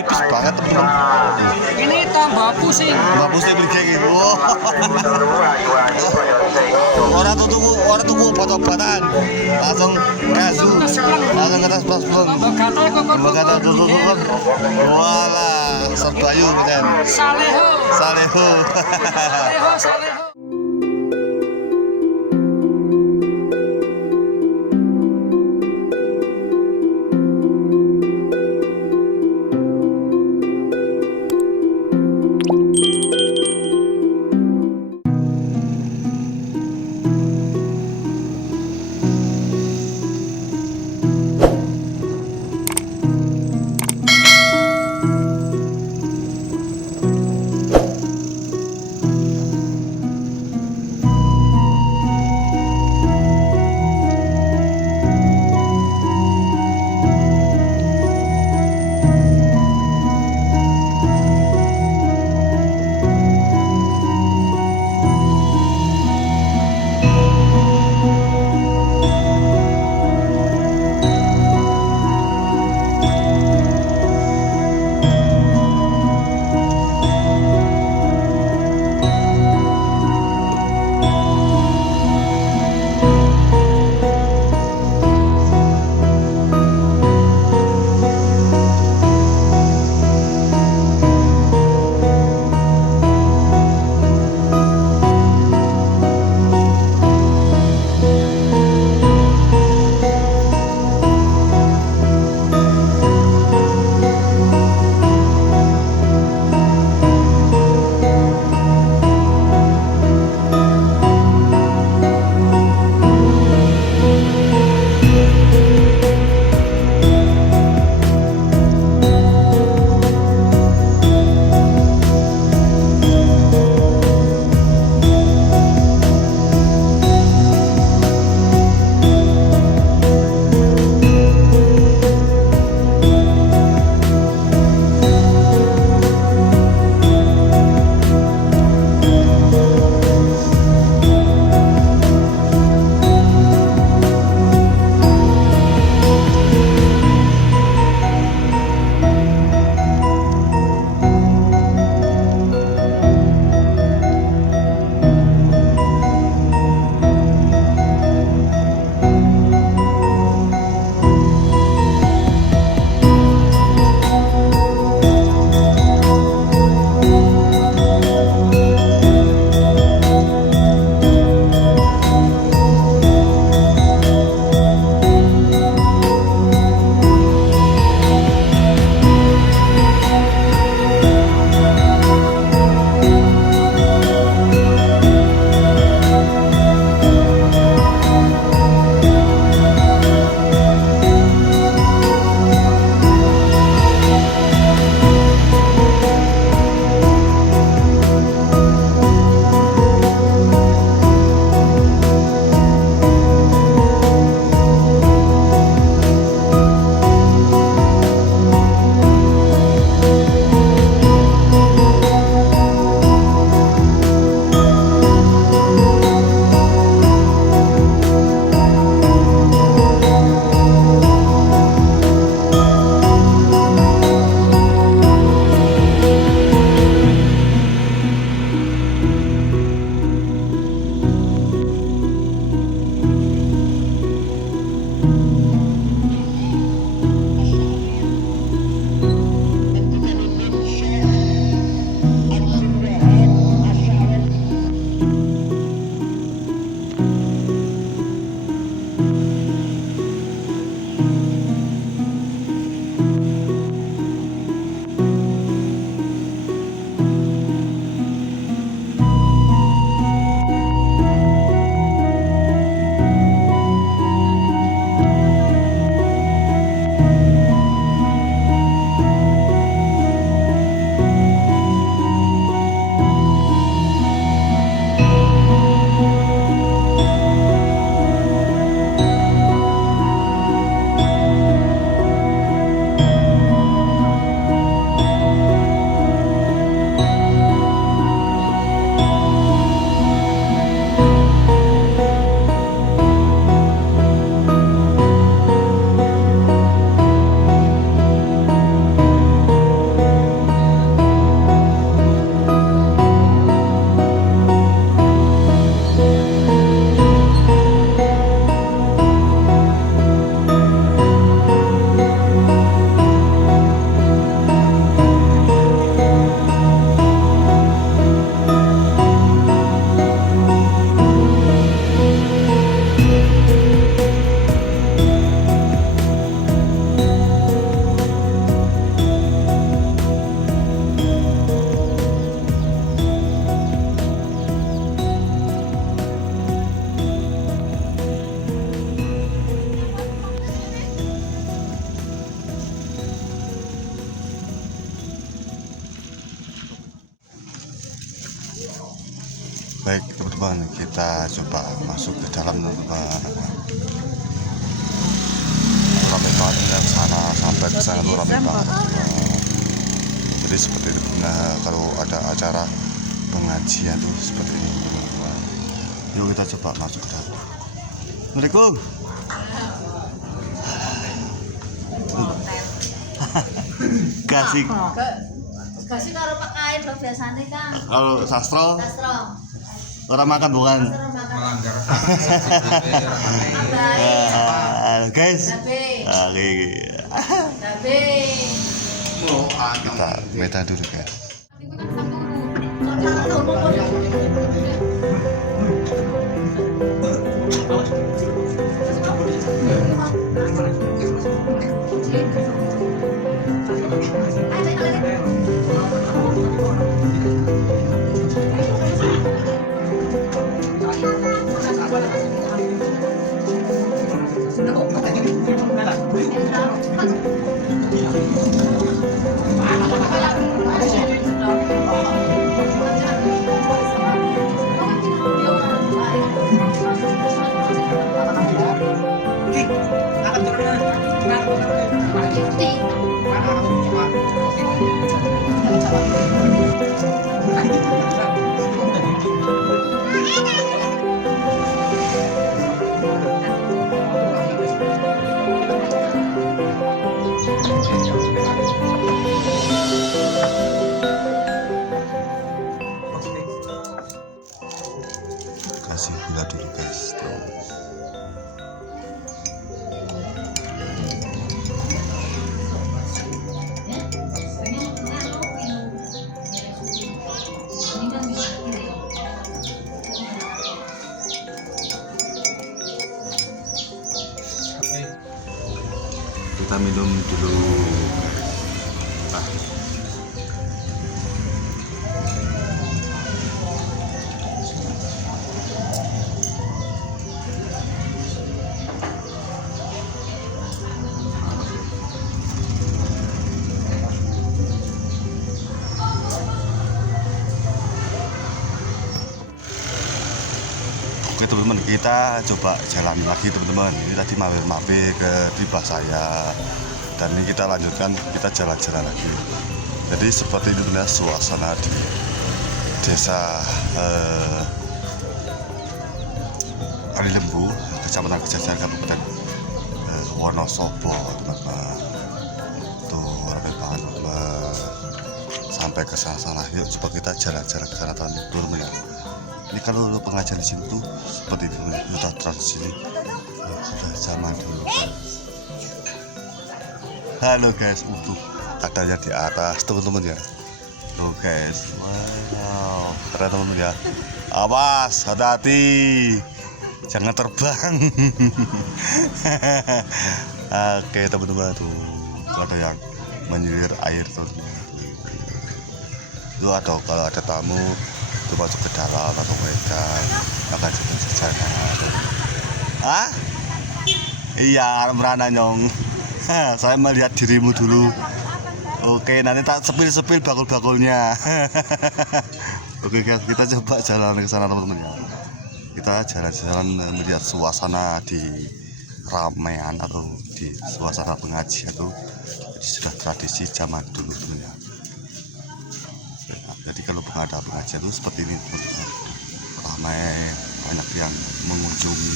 nipis banget teman-teman. Ini tambah pusing. Mbak Pusing beli kayak gitu. Orang tuku obat-obatan, langsung gasu, langsung kertas plus. Tambah gatal kokon. Mbak kata tutup. Walah, serbayu kan. Saleho. Saleho. Saleho. teman-teman, kita coba masuk ke dalam teman-teman. Ramai banget dari sana sampai ke sana tuh ramai banget. Jadi seperti itu. Nah, kalau ada acara pengajian tuh seperti ini teman-teman. Yuk kita coba masuk ke dalam. Assalamualaikum. Kasih Kasih karo pakaian lo biasanya kan. kalau sastro Sastro. orang makan bukan. melanggar Guys, Dabe. oke, Dabe. kita meta dulu guys. Kasih gula dulu guys. Tuh. Kita minum dulu. Ah. Oke teman-teman, kita coba jalan lagi teman-teman. Ini tadi mampir ke Ribah saya, dan ini kita lanjutkan, kita jalan-jalan lagi. Jadi seperti itu teman, suasana di desa Kalilembu, Kecamatan Kejajar, Kabupaten Wonosobo teman-teman. Tuh ramai banget teman-teman. Sampai ke sana. Yuk coba kita jalan-jalan ke sana teman-teman ya. Ini kalau pengajian di sini tuh seperti itu, sudah tradisi ini sudah zaman dulu. Halo guys, untuk adanya di atas teman-teman ya. Tuh guys, wow, keren teman-teman ya. Awas, hati-hati, jangan terbang. Oke teman-teman, tuh ada yang menyelir air teman-teman. Itu ada kalau ada tamu itu masuk ke dalam atau wedan akan jadi sejarah. Ah? Iya, merana nyong. Saya melihat dirimu dulu. Oke, nanti tak sepil-sepil bakul-bakulnya. Oke guys, kita coba jalan ke sana teman-teman ya. Kita jalan-jalan melihat suasana di ramean atau di suasana pengajian itu sudah tradisi zaman dulu ya. Jadi kalau ada pengajian itu seperti ini teman-teman, ramai, banyak yang mengunjungi,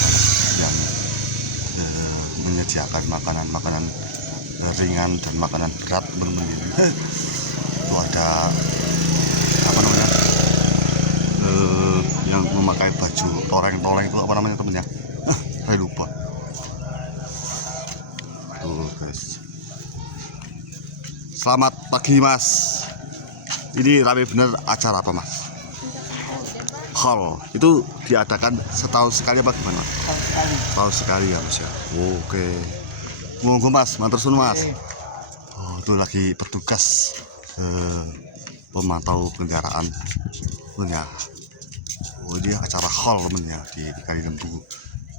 banyak yang menyediakan makanan ringan dan makanan berat teman-teman. Itu ada apa namanya, yang memakai baju toreng-toreng itu apa namanya teman ya, saya lupa. Tuh guys, selamat pagi mas. Ini rame bener, acara apa mas? Hall itu diadakan setahun sekali apa gimana mas? Setahun sekali ya mas ya. Oke, monggo mas, matur suwun mas. Oh, itu lagi bertugas pemantau kendaraan ya. Oh, ini acara hall temen ya di Kalilembu.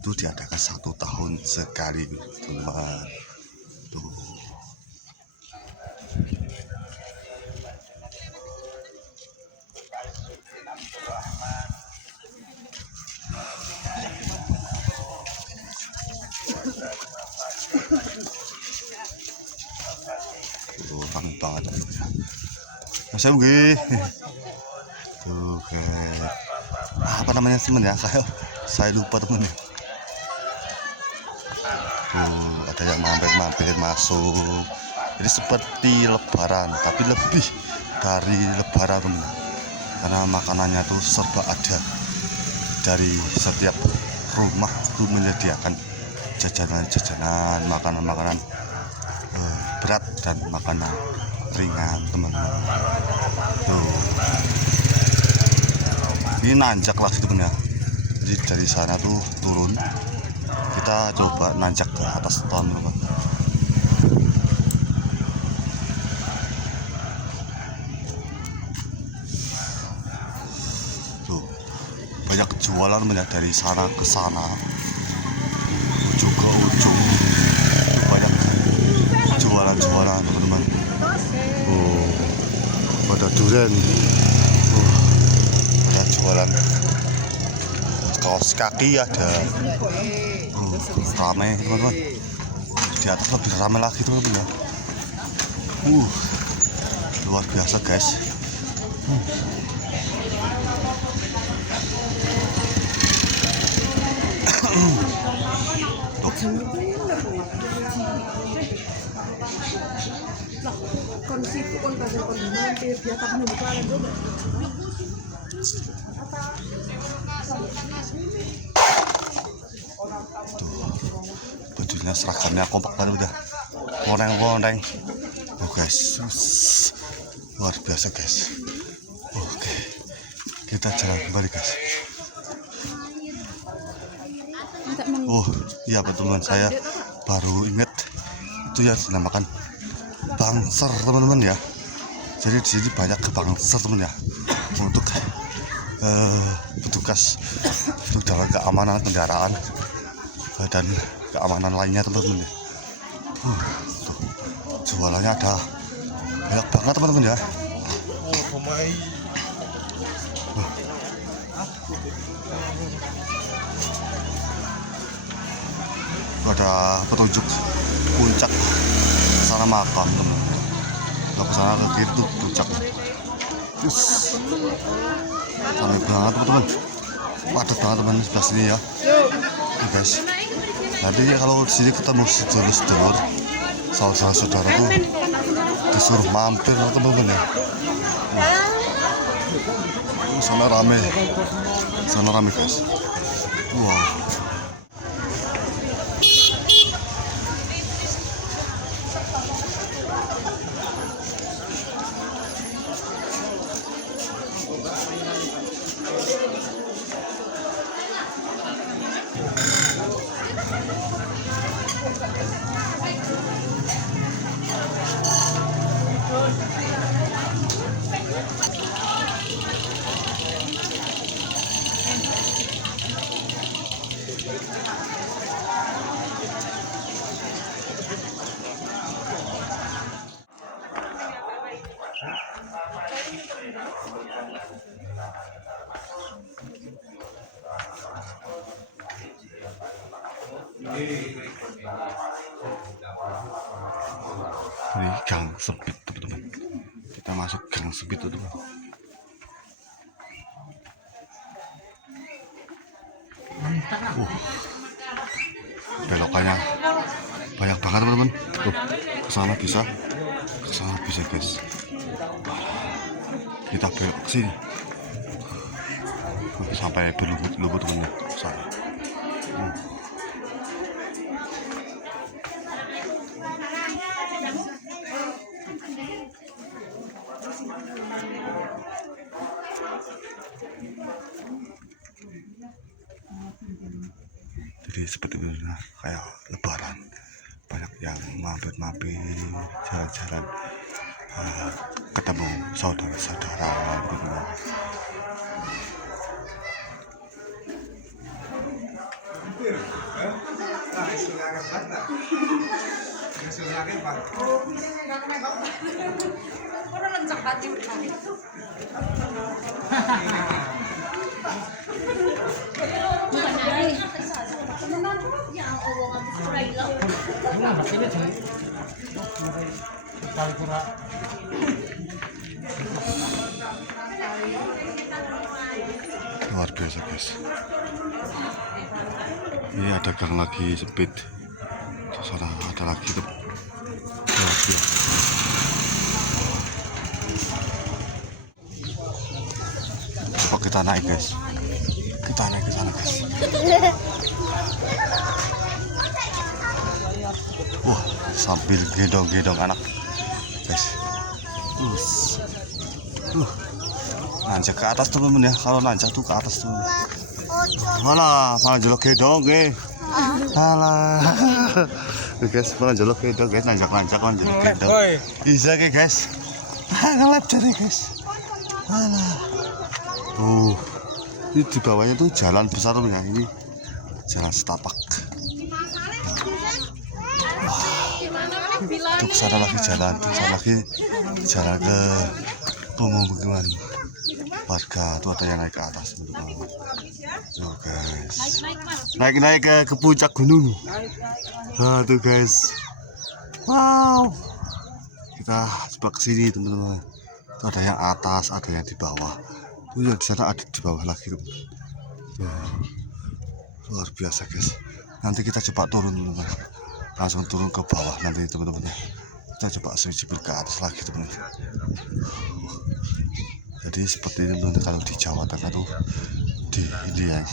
Itu diadakan 1 tahun sekali teman. Tuh. Rame banget ya. Mas Yogi. Tuh kayak apa namanya temen ya? Kayak saya lupa temen ya. Ada yang mampir-mampir masuk. Jadi seperti lebaran, tapi lebih dari lebaran temen. Karena makanannya tuh serba ada. Dari setiap rumah itu menyediakan jajanan-jajanan, makanan-makanan berat dan makanan ringan teman-teman. Tuh. Ini nanjak lagi teman ya. Jadi dari sana tuh turun. Kita coba nanjak ke atas teman-teman. Tuh. Banyak jualan teman ya, dari sana ke sana. Ujung ke ujung. Tuh, banyak jualan-jualan teman-teman. Ada durian, ada jualan kaos kaki, ada ramai teman-teman. Di atas lebih ramai lagi teman-teman ya. Luar biasa guys. Bajunya seragamnya kompak banget udah goreng-goreng. Guys, luar biasa guys. Oke, kita jalan kembali guys. Iya teman-teman, saya baru inget itu ya dinamakan bangser teman-teman ya. Jadi di sini banyak bangser teman ya, untuk petugas untuk dalam keamanan kendaraan dan keamanan lainnya teman-teman ya. Tuh, jualannya ada banyak banget teman-teman ya. Ada petunjuk puncak sana makam teman-teman. Kalau ke sana ke kiri tuh puncak. Terus ramai banget teman-teman. Padat banget teman sebelah sini ya. Oke guys. Nanti kalau di sini ketemu sedulur-sedulur, saudara-saudara tuh disuruh mampir teman-teman ya. Sana rame guys. Wow. Ini gang sempit teman-teman. Kita masuk gang sempit teman-teman. Belokannya banyak banget teman-teman. Kesana bisa guys. Kita belok ke sini sampai berlubut teman-teman. Sana. Jadi seperti itu kayak lebaran, banyak yang mampir-mampir, jalan-jalan, ketemu saudara-saudara gitu. Luar biasa guys. Ini ada gang lagi speed. Di sana ada lagi tuh. Luar biasa. Coba kita naik guys. Kita naik ke sana guys. Wah, sambil gendong-gendong anak guys. Nanjak ke atas teman-teman ya. Kalau nanjak tuh ke atas tuh. Mana jelok gendong ke. Alah. Guys, mana jelok gendong guys, nanjak-nanjak kan jelok gendong. Bisa ke guys. Ngelap jadi guys. Alah. Ini di bawahnya tuh jalan besar ya, ini jalan setapak. Tuh kesana lagi jalan, jalan ke pemukiman warga. Tuh ada yang naik ke atas teman-teman. Tuh guys, naik ke puncak gunung. Nah tuh guys, wow. Kita coba kesini teman-teman. Tuh ada yang atas, ada yang di bawah. Tuh yang di sana ada di bawah lagi tuh. Luar biasa guys. Nanti kita coba turun teman-teman. Langsung turun ke bawah nanti teman-teman. Kita coba switch ke atas lagi teman-teman. Jadi seperti ini teman-teman, kalau di Jawa Tengah tuh di ini ya,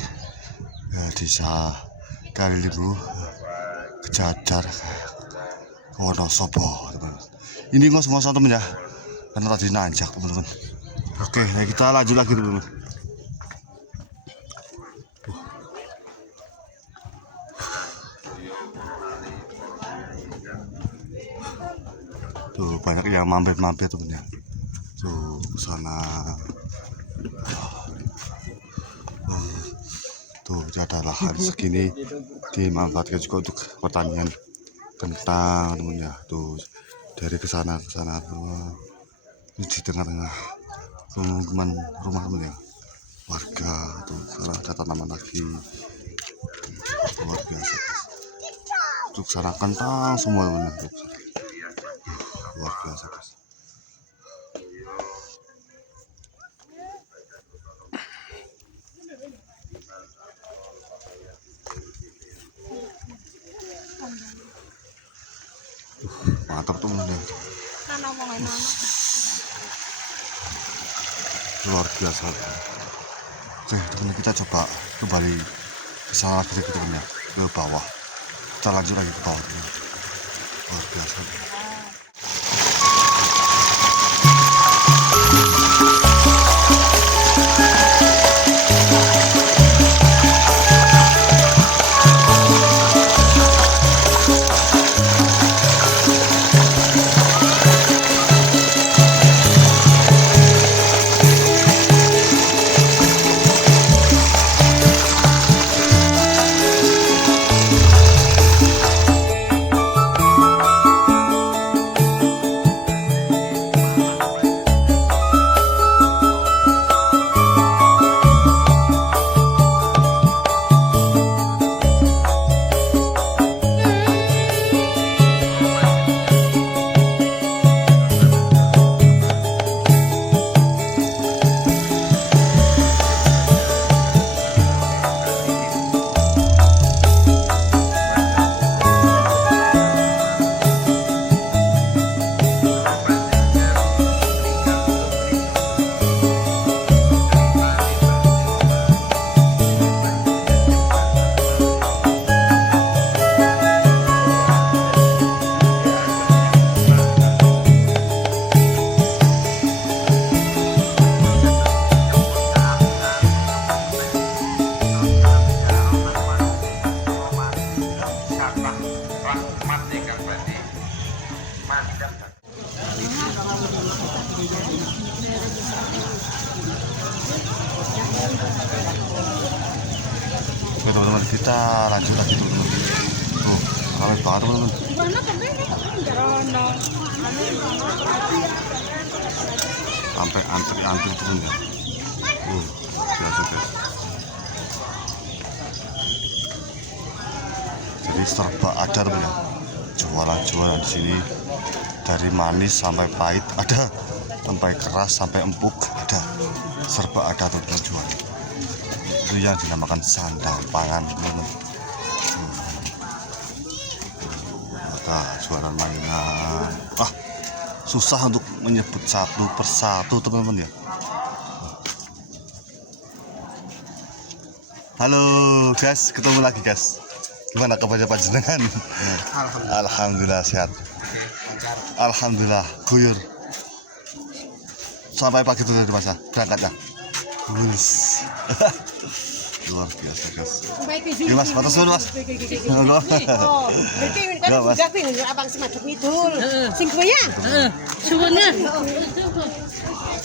desa Kalilimbu, Kejadar, Wonosobo teman-teman. Ini ngos-ngosan teman ya, karena tadi nanjak teman-teman. Oke, nah kita lanjut lagi teman-teman. Tuh banyak yang mampir-mampir teman ya. Tuh sana. Tuh ada lahan segini dimanfaatkan juga untuk pertanian kentang teman ya. Tuh dari ke sana tuh. Ini di tengah-tengah pemukiman rumah teman ya. Warga tuh karena ada tanaman lagi. Luar biasa. Untuk sana kentang semua teman ya. Luar biasa guys. Mantap tuh teman ya. Luar biasa. Oke teman, kita coba kembali ke sana lagi teman ya, ke bawah. Kita lanjut lagi ke bawah teman. Luar biasa. Oke teman-teman, kita lanjut lagi teman-teman. Tuh, ramai banget teman-teman. Sampai antri teman ya. Biasa guys. Jadi serba ada teman ya. jualan-jualan di sini dari manis sampai pahit ada, sampai keras sampai empuk ada, serba ada teman-teman jual. Itu yang dinamakan sandang pangan teman-teman. Maka jualan mainan, susah untuk menyebut satu persatu teman-teman ya. Halo guys, ketemu lagi guys. Gimana kabarnya panjenengan? Alhamdulillah sehat. Alhamdulillah guyur. Sampai pagi tuh dari masa berangkatnya. Wus. Luar biasa guys. Ya mas, matur suwun mas. Oh, berarti kan Ya, Mas. sudah ping abang semadep ngidul. Sing kowe ya? Suwunnya.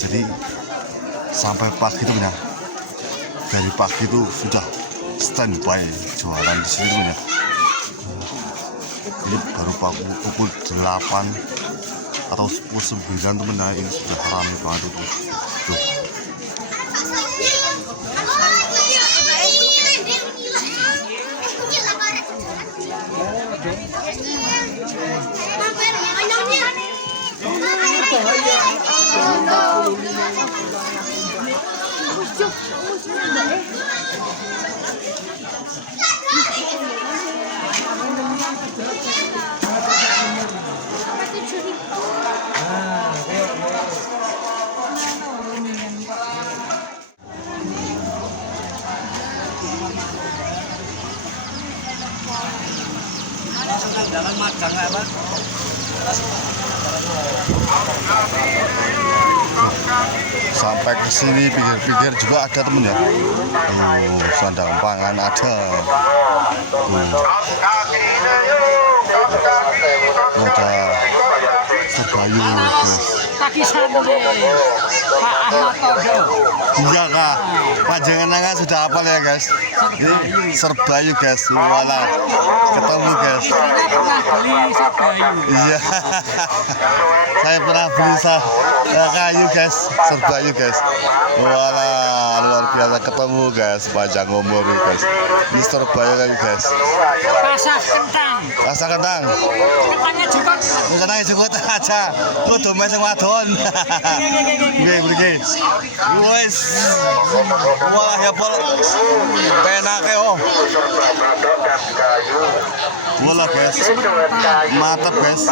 Jadi sampai pagi itu punya. Dari pagi itu sudah standby jualan di sini punya. Ini baru pukul 8 atau pukul 9 temen, nah ini sudah ramai banget itu. Tuh. Sampai ke sini pinggir-pinggir juga ada temen ya. Sandang pangan ada. Ada serbayu guys. Kaki sandal Pak Ahmad Todo. Iya kak, panjenengan sudah hafal ya guys. Ini serbayu guys, walah ketemu guys. Saya pernah beli serbayu. Iya, saya pernah beli kayu guys, serbayu guys. Walah luar biasa ketemu guys, panjang umur nih guys. Ini serbayu lagi guys. Pasah kentang. Rasa kentang, Kentangnya juga. kentangnya cukup aja. Lu domen sing wadon. Nggih, mriki. Wes. Wah, ya pol. Penake oh. Walah guys. Mantap guys.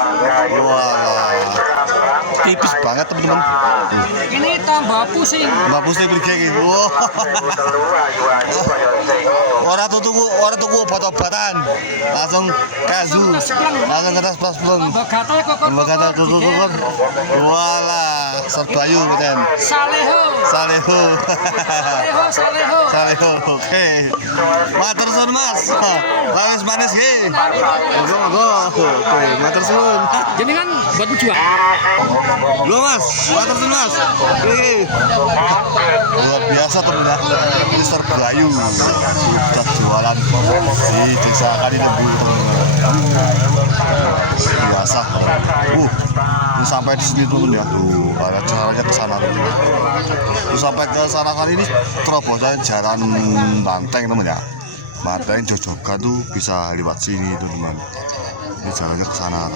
Walah. Tipis banget teman-teman. Ini tambah pusing. Mbak Pusti mriki iki. Wah. Ora tuku obat-obatan. Langsung kazu. Langsung kertas plong. Tambah gatal kokon. Mbak kata kuku. Walah, serbayu meten. Saleho. Saleho. Saleho. Saleho. Oke. Matur suwun Mas. Manis nggih. Monggo. Oke, matur suwun. Jenengan buat jual. Lho Mas, matur suwun Mas. Oke. Luar biasa temen ya. Ini serbayu. Sudah jualan di Desa Kalilembu. Biasa. Ini sampai di sini temen ya. Tuh, ada caranya ke sana. Terus sampai ke sana kali ini terobosan jalan Banteng temen ya. Banteng Jojogan tuh bisa lewat sini teman-teman. Ini jalannya ke sana.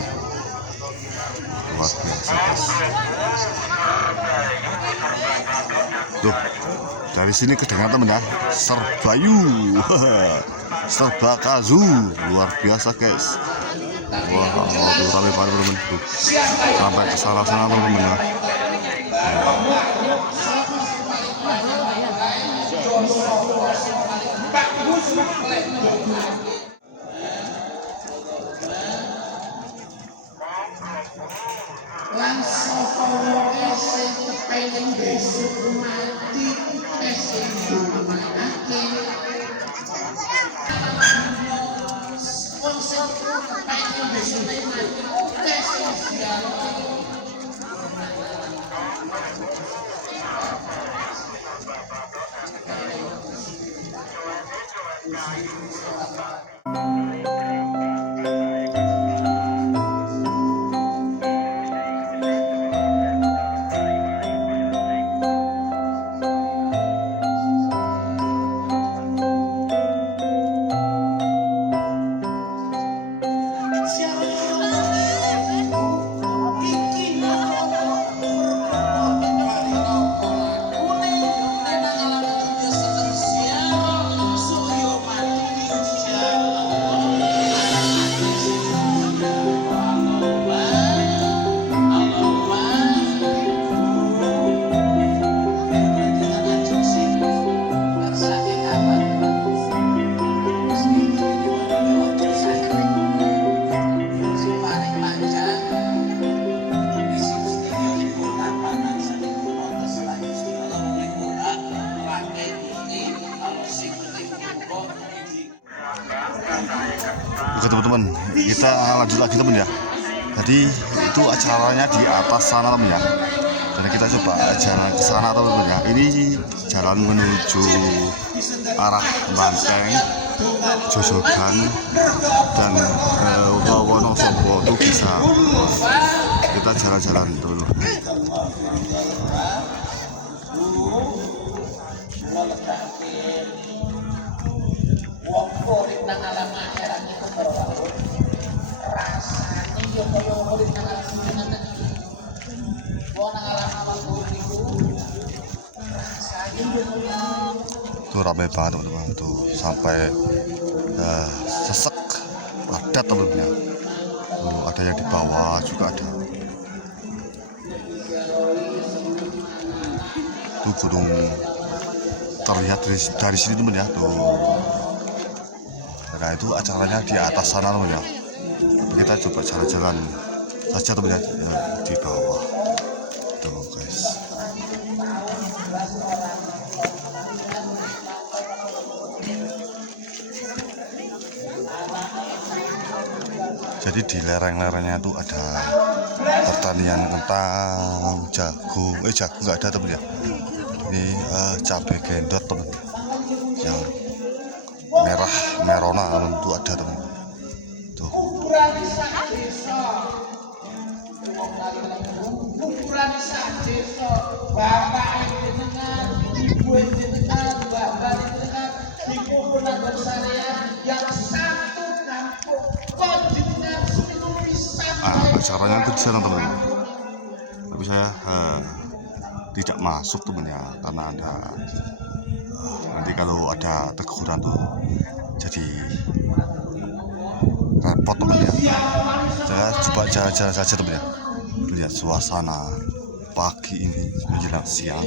Luar biasa guys. Tuh, dari sini kedengaran temen ya. Serbayu. Serba kazu. Luar biasa guys. Wah, tuh rame banget teman-teman tuh. Sampai ke sana teman-teman ya. kita lanjut lagi teman ya. Jadi itu acaranya di atas sana teman ya. Dan kita coba jalan ke sana teman ya. Ini jalan menuju arah Banteng, Jojogan dan Wonosobo itu bisa. Kita jalan-jalan dulu. Tuh ramai banget teman-teman, tuh sampai sesek, padat teman-teman. Tuh ada yang di bawah juga ada. Tuh gunung terlihat dari sini teman ya. Tuh. Nah itu acaranya di atas sana teman ya. Kita coba jalan-jalan saja teman ya, di bawah. Tuh guys. Jadi di lereng-lerengnya itu ada pertanian kentang, jagung, jagung nggak ada teman ya. Ini cabai gendot teman, yang merah merona itu ada teman. Tuh. Acaranya itu di sana teman, tapi saya tidak masuk teman ya, karena ada nanti kalau ada teguran tuh jadi repot teman ya. Saya coba jalan-jalan saja teman ya, lihat suasana pagi ini menjelang siang.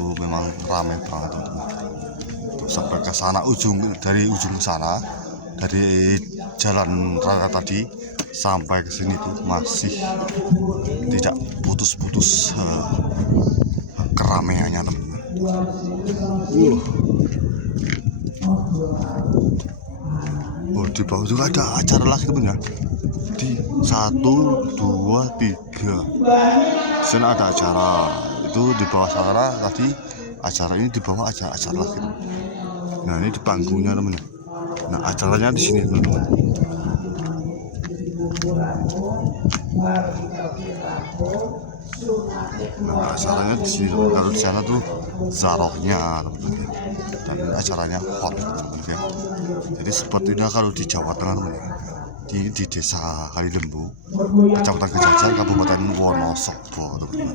Memang ramai banget teman-teman. Sampai ke sana dari ujung sana, dari jalan raya tadi sampai ke sini tuh masih tidak putus-putus keramaiannya teman-teman. Di bawah juga ada acara lagi teman ya. Di 1, 2, 3 di sana ada acara. Itu di bawah sana tadi acara, ini di bawah acara lagi. Nah ini di panggungnya teman ya. Nah acaranya di sini teman-teman. Nah acaranya di sini teman. Kalau di sana tuh zarohnya teman-teman. Dan acaranya hot teman-teman ya. Jadi seperti ini kalau di Jawa Tengah teman ya. Di desa Kalilembu, Kecamatan Gejajan, Kabupaten Wonosobo teman-teman.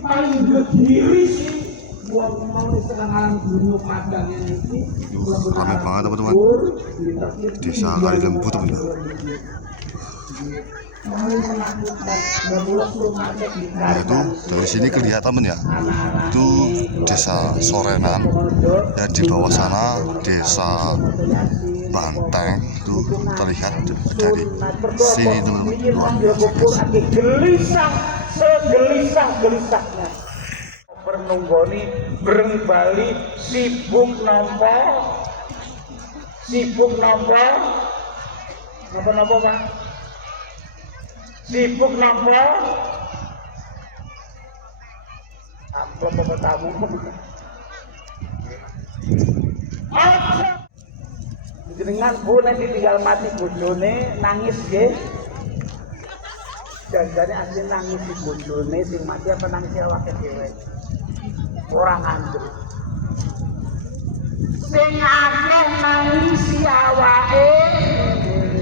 Ramai banget teman-teman. Desa Kalilembu teman-teman. Nah itu dari sini kelihatan ya, itu desa Sorenan, dan di bawah sana desa Banteng itu terlihat dari sini teman-teman. Luar biasa guys. Segelisah-gelisahnya bernunggoni bereng Bali sibuk nampa napa Pak, sibuk nampa amplop apa tamu jenengan Bu nanti tinggal mati bojone nangis nggih. Janjane asli nangis di bojone sing mati apa nangis awake dhewe. Ora ngandel. Sing akeh nangis si awake.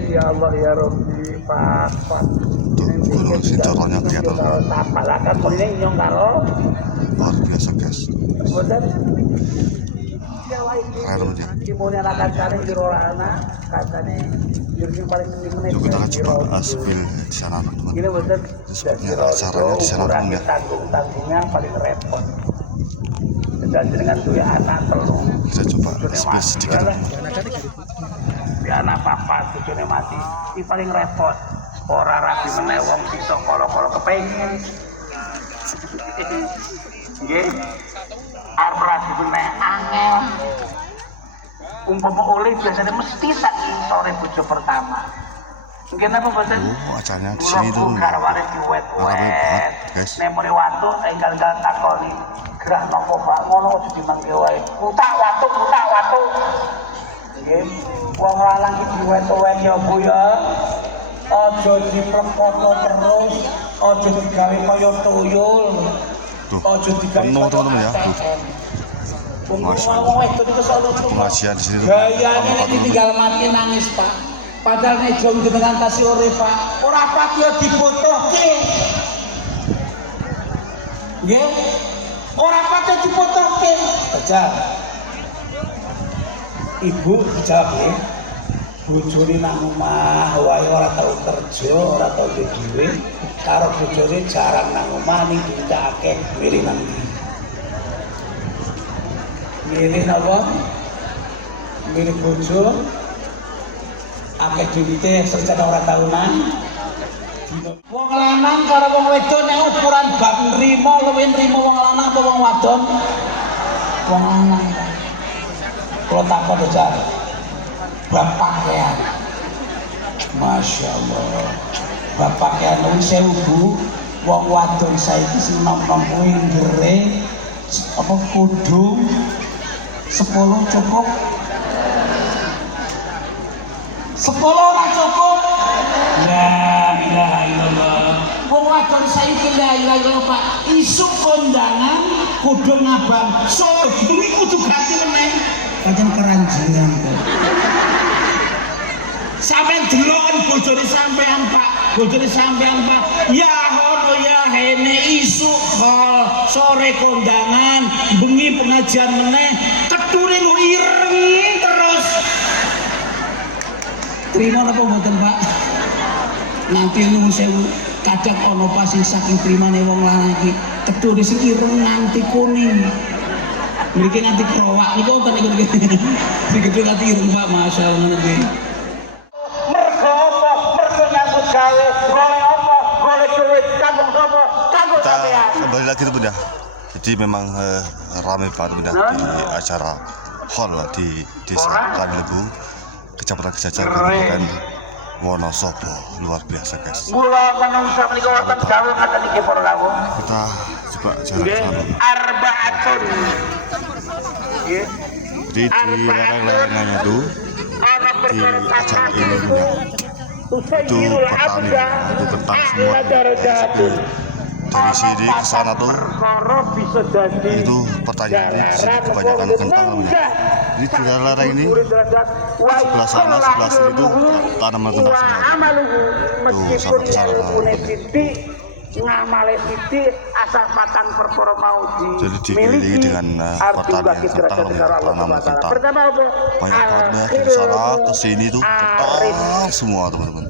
Ya Allah ya Rabbi, Pak. Gunung Sindoronya kelihatan. Tapalakan mrene nyong karo. Luar biasa guys. Boten. Keren ya. Dimone anak kancane jero ana, kancane jero paling meneh. Yuk kita coba spill di sana teman-teman. Gini boten. Sepertinya acaranya di sana teman ya. Tanggung-tanggungnya paling repot. Dan dengan duwe anak telu. Kita coba spill sedikit. Di anak papat bojone mati. Iki paling repot. Ora rapi meneh wong bisa kala-kala kepengin. Nggih. Arep rapi meneh angel. Umpama oleh biasanya mesti sak sore bojo pertama. Mungkin apa boten? Acaranya di sini tuh garwane rame diwet-wet. banget guys. Nemori watu enggal-enggal takoni. Gerah nopo Pak ngono aja dimangke wae. Mutak watu. Nggih. Wong lanang iki diwet-wet ya Bu ya. Aja diplekono terus, aja digawe kaya tuyul. Tuh, Aja digawe penuh teman-teman ya. Tuh, Masya Allah. Pengajian di sini tuh. Gayane nek ditinggal mati nangis Pak. Padahal nek jom jenengan tasih urip Pak, ora pati dibutuhke. Nggih. Ora pati dibutuhke. Aja. Ibu dijawab nggih. Bojone nang omah wae ora tau kerja, ora tau duwe, karo bojone jarang nang omah ning duwite akeh milih nang ndi. Milih napa? Milih bojo akeh duwite secara ora tahunan. Wong lanang karo wong wedok nek ukuran bab nrimo luwih nrimo wong lanang apa wong wadon? Wong lanang. Kalau takut aja bab pakaian. Masya Allah. Bab pakaian wong sewu Bu, wong wadon saiki sing nom-nom kuwi ngere apa kudu 10 cukup. 10 ora cukup. La ilaha illallah. Wong wadon saiki la ilaha illallah Pak. Isuk kondangan kudu ngabang. So kuwi kudu ganti meneh. Pancen keranjingan kok. Sampeyan deloken bojone sampean Pak. Bojone sampean Pak. Ya hono ya hene isuk kol, sore kondangan, bengi pengajian meneh, ketune lu ireng terus. Terima napa mboten Pak? Nanti nuwun sewu kadang ana pas sing saking trimane wong lanang iki ketune sing ireng nganti kuning. Mriki nganti krowak niku wonten niku niki. Sing gedhe nganti ireng Pak, masyaallah niki. Mergo apa? Mergo nyambut gawe, golek apa? Golek duit kanggo apa? Kanggo sampean. Kembali lagi tuh Bunda. Jadi memang ramai banget Bunda di acara hall di Desa Kanilebu, Kecamatan Kejajar, Kabupaten Wonosobo. Luar biasa guys. Mula manungsa menika wonten gawe ngaten iki para rawuh. Kita coba jalan-jalan. Arbaatun. Nggih. Jadi di lereng-lerengnya itu di acara ini Bunda, itu pertanian, itu kentang semua. Dari sini ke sana tuh itu pertanyaannya di sini kebanyakan kentang namanya. Jadi di lereng ini sebelah sana sebelah sini tuh tanaman kentang semua. Tuh sampai ke sana. Ngamale titik asal patang perkara mau jadi dikelilingi dengan pertanian kentang, tanaman kentang. Banyak banget dari sana ke sini tuh kentang semua teman-teman.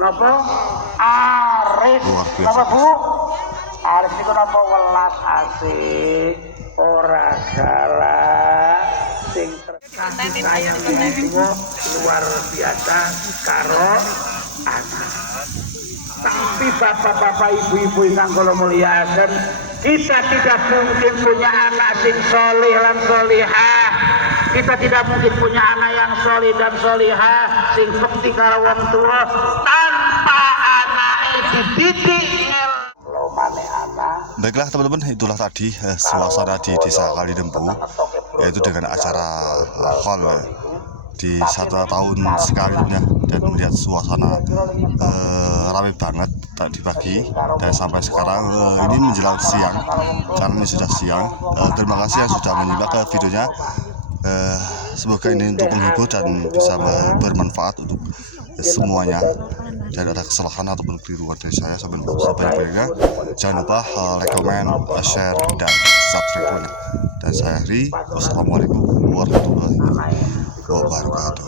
Napa? Arif. Napa Bu? Arif niku napa welas asik, ora galak, sing sayang luar biasa karo anak. Tapi bapak-bapak ibu-ibu yang kalau muliakan, kita tidak mungkin punya anak sing soleh dan solihah. Kita tidak mungkin punya anak yang soleh dan solihah sing bekti karo wong tua tanpa anak dididik ngel. Baiklah teman-teman, itulah tadi suasana di Desa Kanilebu, yaitu dengan acara hall di 1 tahun sekali ya, dan melihat suasana ramai banget tadi pagi dan sampai sekarang ini menjelang siang, karena ini sudah siang. Terima kasih yang sudah menyimak videonya. Semoga ini untuk menghibur dan bisa bermanfaat untuk semuanya. Dan ada kesalahan ataupun keliruan dari saya sebanyak-banyaknya, jangan lupa like, comment, share, dan subscribe. Dan saya Hri, wassalamualaikum warahmatullahi wabarakatuh.